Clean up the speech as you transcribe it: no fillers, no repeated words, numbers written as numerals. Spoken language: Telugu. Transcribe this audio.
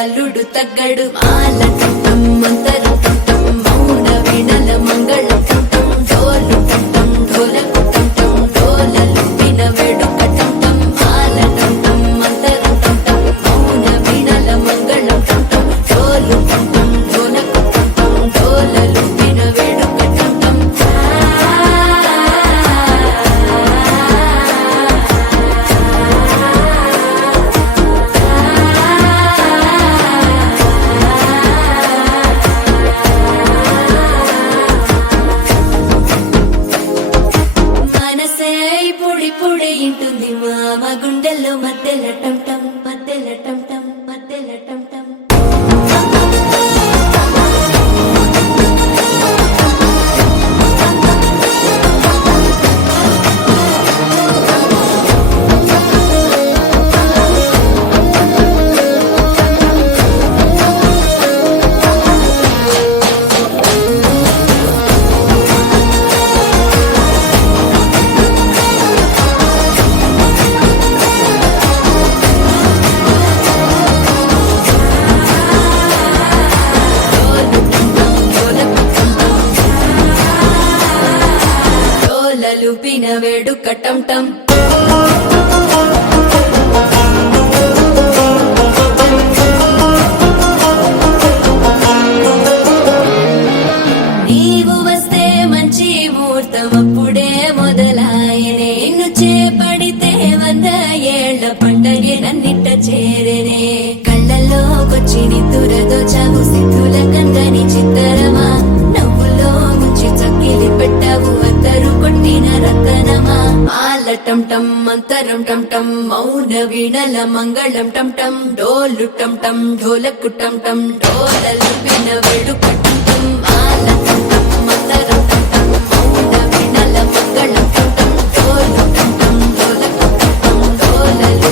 అల్లుడు తగ్గడు మాలటం మంతరం టం మౌన వినల మంగళం టం డోలు టం ఢోలకు టం డోలలు విన వేడుక టం మాలటం మంతరం టం మౌన వినల మంగళం టం డోలు టం ఢోలకు టం డోలలు విన వేడుక టం పొడి ఇంటుంది మామ గుండెల్లో మధ్యల టం టం మధ్యల టం టం మధ్యల టం టం లూపిన వేడుక టం టం నీవు వస్తే మంచి ముహూర్తం అప్పుడే మొదలాయనే నిన్ను చేపడితే 100 ఏళ్ల పండగే నన్నిట్ట చేరేనే కళ్ళల్లోకొచ్చి నిద్దురదోచావు సిద్ధుల కందని చిత్తరమా నవ్వులో ముంచి చక్కిలి పెట్టావు అద్దరు కొట్టిన రతనమా మాలటం టం మంతరం టం టం మౌన వీణల మంగళం టం టం డోలు టం టం ఢోలకు టం టం డోలలు విన వేడుక టం టం మాలటం టం మంతరం టం టం మౌన వీణల మంగళం టం టం డోలు టం టం ఢోలకు టం టం డోలలు